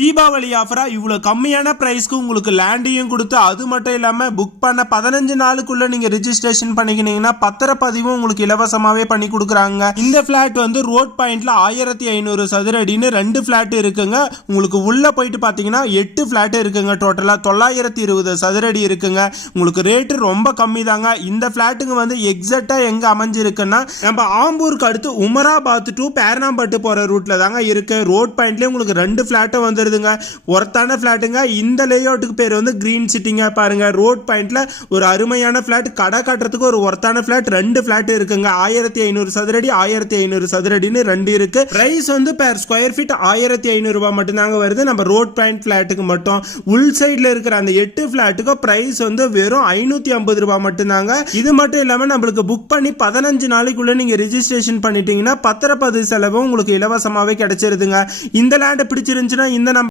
தீபாவளி ஆஃபரா இவ்வளவு கம்மியான பிரைஸ்க்கு உங்களுக்கு லேண்டையும் கொடுத்து அது மட்டும் இல்லாம புக் பண்ண 15 நாளுக்குள்ள நீங்க ரெஜிஸ்ட்ரேஷன் பண்ணிக்கினீங்கன்னா பத்திரப்பதிவும் உங்களுக்கு இலவசமாவே பண்ணி கொடுக்குறாங்க. இந்த பிளாட் வந்து ரோட் பாயிண்ட்ல 1500 சதுர அடின்னு 2 பிளாட் இருக்குங்க. உங்களுக்கு உள்ள போயிட்டு பாத்தீங்கன்னா 8 பிளாட் இருக்குங்க. டோட்டலா 920 சதுர அடி இருக்குங்க. உங்களுக்கு ரேட்டு ரொம்ப கம்மி தாங்க. இந்த பிளாட்டுங்க வந்து எக்ஸாக்டா எங்க அமைஞ்சிருக்குன்னா நம்ம ஆம்பூருக்கு அடுத்து உமராபாத் டு பேரணாம்பட்டு போற ரூட்ல தாங்க இருக்கு. ரோட் பாயிண்ட்லயே உங்களுக்கு 2 பிளாட் வந்துருதுங்க. ஒருத்தான பிளாட்டுங்க. இந்த லேஅவுட்டுக்கு பேர் வந்து கிரீன் சிட்டிங்க. பாருங்க ரோட் பாயிண்ட்ல ஒரு அருமையான பிளாட், கடை கட்டுறதுக்கு ஒரு ஒருத்தான பிளாட், 2 பிளாட் இருக்குங்க. 1500 சதுரடி 1500 சதுரடின்னு 2 இருக்கு. பிரைஸ் வந்து பெர் ஸ்கொயர் ஃபீட் 1500 ரூபாய் மட்டும் தாங்க வருது நம்ம ரோட் பாயிண்ட் பிளாட்டுக்கு மட்டும். உள் சைட்ல இருக்கிற அந்த 8 பிளாட்டுக்கு பிரைஸ் வந்து வெறும் 550 ரூபாய் மட்டும் தாங்க. இது மட்டும் இல்லாம நம்மளுக்கு புக் பண்ணி 15 நாளைக்குள்ள நீங்க ரெஜிஸ்ட்ரேஷன் பண்ணிட்டீங்கன்னா பத்திரப்பதிவு செலவும் உங்களுக்கு இலவசமாவே கிடைச்சிருதுங்க. இந்த லேண்ட் பிடிச்சிருந்துச்சுன்னா இந்த